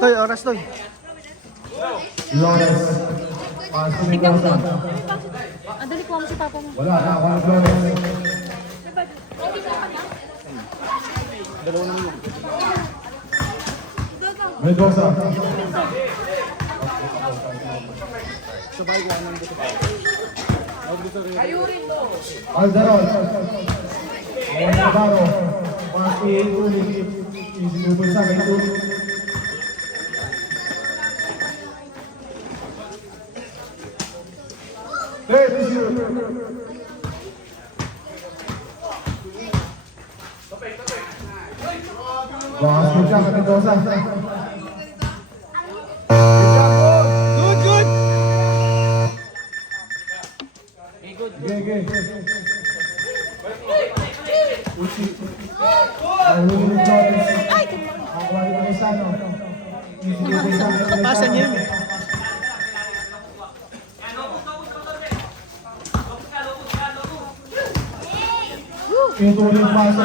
Toy, oras toy. Flores. Pasok ni Rosa. Dali ko mo si papa mo. Wala na ako ng Flores. Dalawa naman yun. Mendoza. Sabay ko anong dito pa. Aldaron. Navarro. Pasti ulit. Isinutol sa akin ulit. Bakas mo siya sa Mendoza. Good, good! Gege. Uchi. Ang huli ni Flores. Ang wali ng Isano. Kapasan niya yun eh. Ituloy pa sa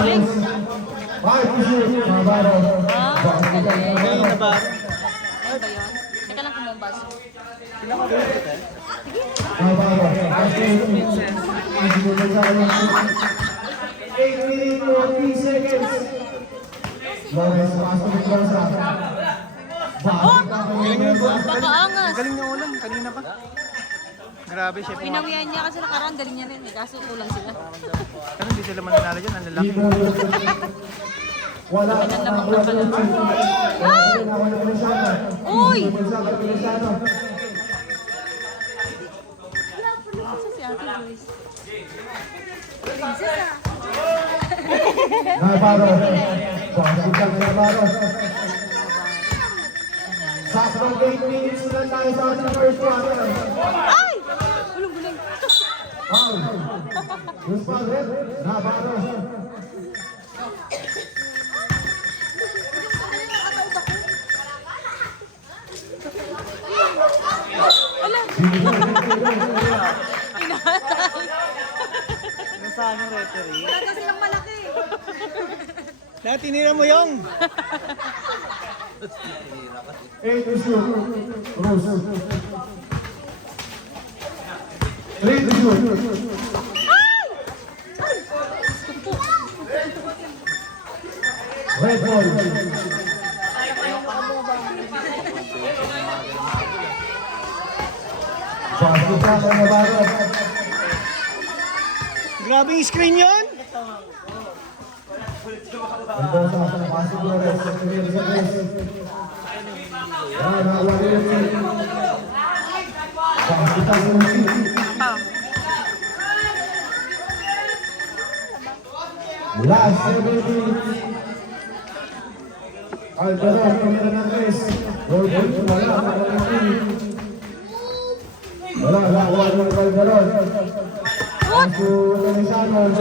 Bye, Pusi. Navarro. Galing na ba? Ano ba yun? Teka lang kumumbas. Navarro. Pasti. Isinutol sa akin. 8 minutes 40 seconds. Flores, pasok ni Mendoza. Bakit ako ni Mendoza? Pakaangas. Galing na ulan, kanina pa. Grabe, chef. Pinawian niya kasi nakaraan, galing niya rin eh. Kaso kulang sila. Pero hindi sila mananalo dyan, ang lalaki. Wala na ang buwan ng Uchi. Wala na ako ng Luciano. Uy! Luciano, Luciano. Kasi si Ate Joyce. Princess ah. Navarro. Bakit ka ng Navarro? Saktong 8 minutes na tayo sa ating first quarter. Ay! Guling-guling. Foul. Responder. Navarro. Ala! Inahatay. Nasaan ang referee? Wala kasi lang malaki. Lahat tinira mo yung. 8 to shoot. Rose. 3 to shoot. Red ball. Basket ka ng Navarro. Grabe yung screen yun. Mendoza, pasok Flores. Flores sa tres. Yan, nawali yung team. Basket ka ng Uchi. Last 7 minutes. Aldaron, tumira ng tres. Rodon, wala na ng team. Wala na ng Aldaron. Aso Luciano.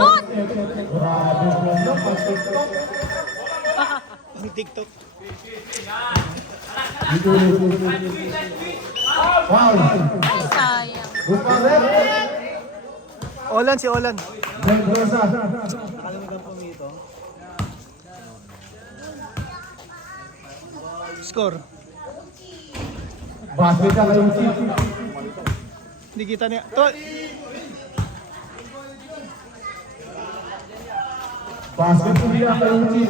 Grabe po na pag-tiktok. May TikTok. Dito Foul. Ay, sayang. Buparet. Olan, si Olan. Mendoza. Nakalimutan po ito. Score. Basket ka kay Uchi. Hindi kita niya. To. Basket ko niya kay Uchi.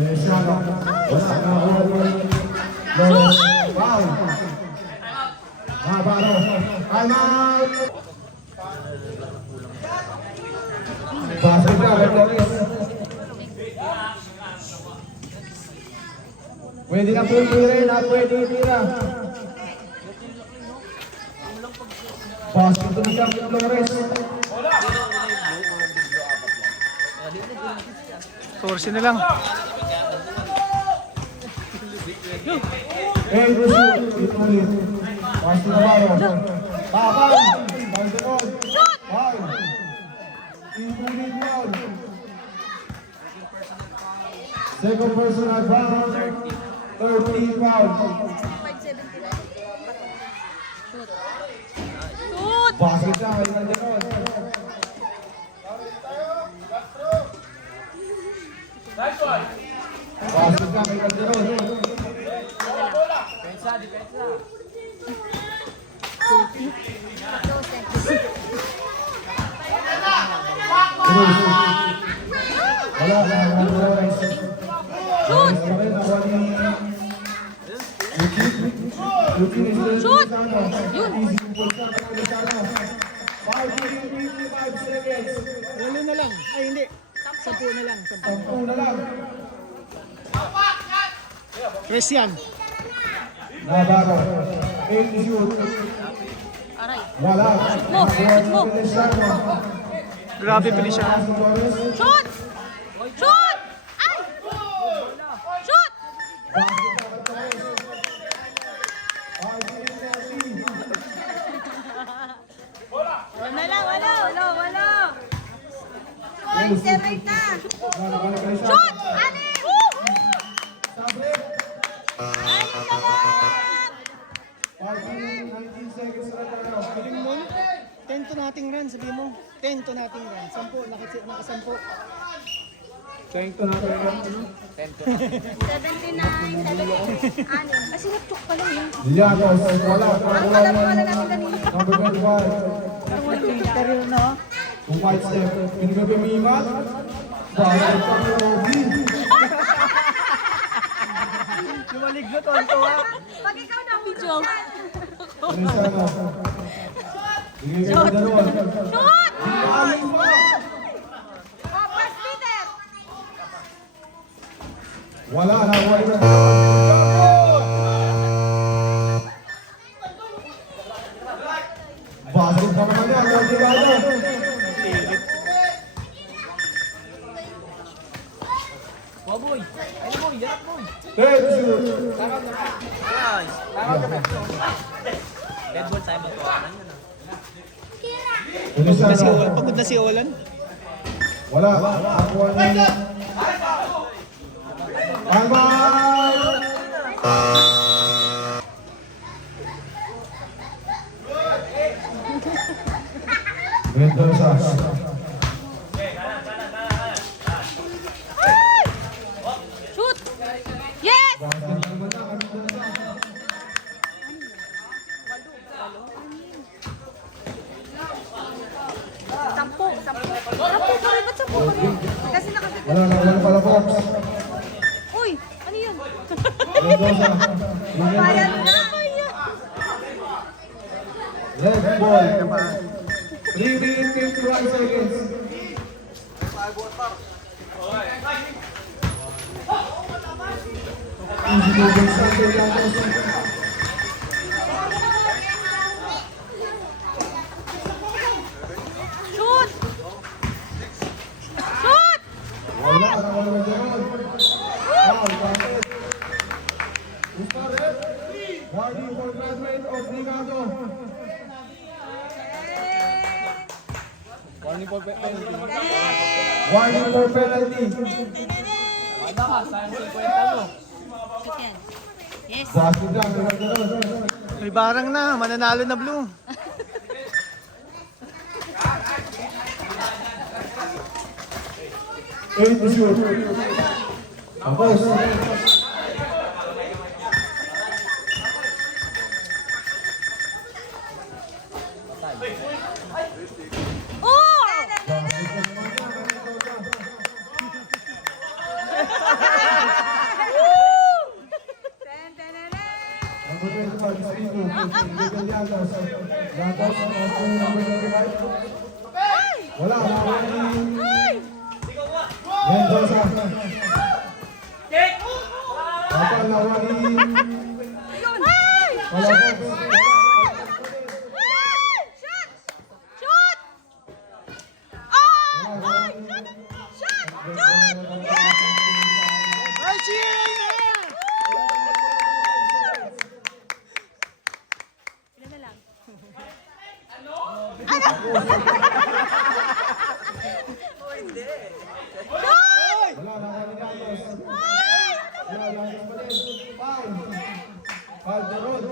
Luciano. Wala na Flores. Foul. Navarro. Time out. Basket ka kay Flores. Pwede na po tira, pwede tira. Basket to niya kay Flores. 14 na lang. Hey, Russo, ituloy. Pass to Navarro. Bakal! Balderon! Foul! Ituloy foul. Second personal foul. 13 foul. 579. Shoot! Basket na kay Balderon. Wala, wala. Shoot! Shoot! Yun! Walo na lang. Ay, hindi. 10 na lang. 10. Christian. Navarro. 8 shoot. Aray. Wala. Mo! Shoot mo! Grabe pili siya. Shoot! Shoot! Ay! Shoot! Wala lang, wala. Ay, right na. Shoot! Ani! Ay, salam! 19 seconds na tayo. Sabihin mo, 10 to nating run. Sabihin mo, 10 to nating run. 10, nakasampu. Thank you natin. 79, 78, anim. Ay, sinapchok pala yun. Diagos, wala. Ang alam ko wala namin kanina. Number 25. no? White step. Binigay pa yung iman. Dahil pa yung OB. Lumalig na to. Ang tuwa. Pag ikaw na, video. Ano sana? Binigay ka na dalawa. Shoot! Aling mo! Oh, first Peter! Wala na. Wala na. Basket pa naman yan. Wala na. Third shoot. Ano sana? Pagod na si Olan. Wala. Ako na. Bye-bye! Mendoza. Shoot! Yes! Sampu. Sampu pa rin. Ba't sampu pa rin? Kasi nakasip. Wala pala box. Uy! Ano yun? Mendoza. Bayan na! Red ball. 3 minutes 51 seconds. Easy moving Santo Llanos. Shoot! Shoot! Wala na dyan. Foul, bakit? Gusto rin? Warning for graduate of Brigado. Warning for penalty. Yes. Basket lang, gano'n. May barang na. Mananalo na blue. Eight to shoot. Tapos. Oh! Number 25, Espino. Miguel Llanos. Llanos, number 25. Wala, warning. Mendoza. Kapal na warning. Wala box. Shoot! Shoot! Oh! Ay! Shoot! Shoot! Ay, siya! Ilan na lang? Wala na warning Llanos. Wala, Llanos pa din. Foul. Foul the road.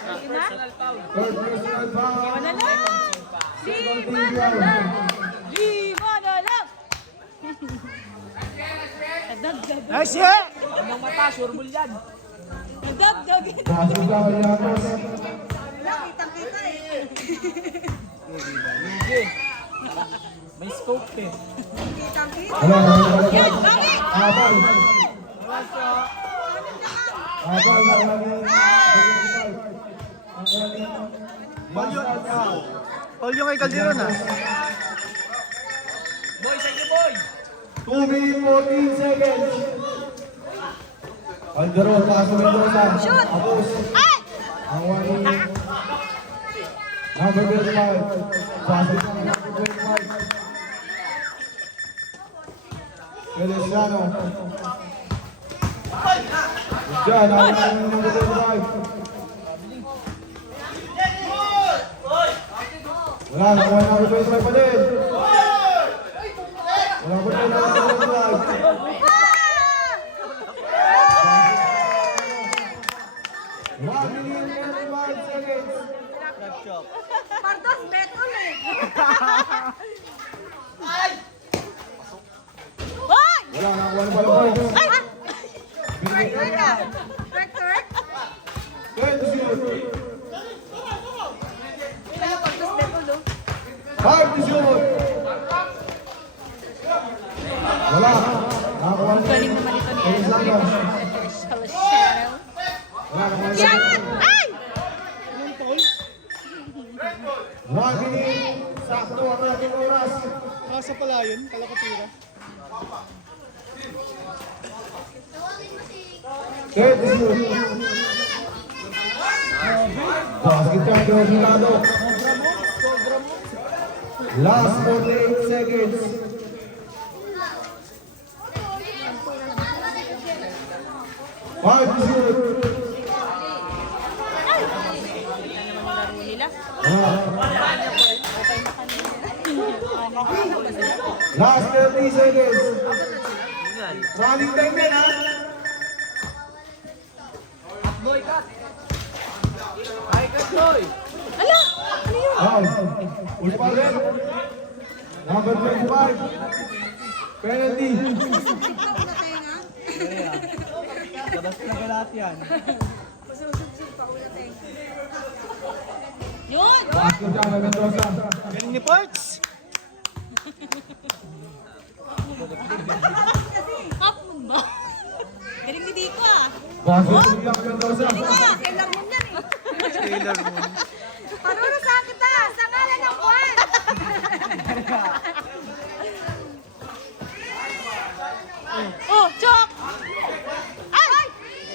Third personal foul. Lima na lang! Lima na lang! Lima na lang! Nadagdag. Ay, siya! Nadagdag. Basket lang, Llanos. Nakita kita eh. May scope eh. Wala na wala. Yan, bakit? Abal. Abal na kami. All yung kay Calderon ah. Boy, sa inyo boy! 2 minutes 14 seconds. Calderon, Paso Mendoza. Shoot! Apos. Ay! Ang wali. Number 25. Paso number 25. Feliciano. Diyan, ang number 25. Wala, nakuha na number 25 pa din. Wala pa din number 25. One minute and 5 seconds. Pardos, betol eh. Hoy! Wala, nakuha na pala points. Ay! Correct ka. Correct. 20 shoot. Kaya pardos, betol oh. 5 to shoot. Wala. Nakuha na. Galing naman ito ni Felix Langas. Cheryl. Wala, nakuha na. Yan! Ay! Anong Paul? 1 minute. Sakto ang ating oras. Nasa pala yun, Kalakatira. 30 shoot. Basket champion Milano. Last 48 seconds. 5 to shoot. Nila. Last 30 seconds. Running time yan, ha? Boy, cut! Ay, cut boy! Ala! Ano yun? Uli pa rin. Number 25. Penalty. Subsubsib ka una tayo nga. Labas na ka lahat yan. Subsubsib ka una tayo. Yun! Basket champion Mendoza. Galing ni Parks. Hap mo ba? Galing ni Dico ah. Basket champion Mendoza. Galing ah. Kailan mo yan eh. Taylor Moon. Paruro sa kita. Sa ngalan ng Juan. Oh, Chok! Ay!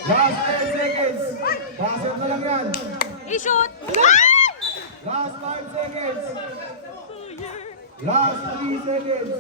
Last 10 seconds. Basket na lang yan. I-shoot! Ay! Last 5 seconds. Last 3 seconds.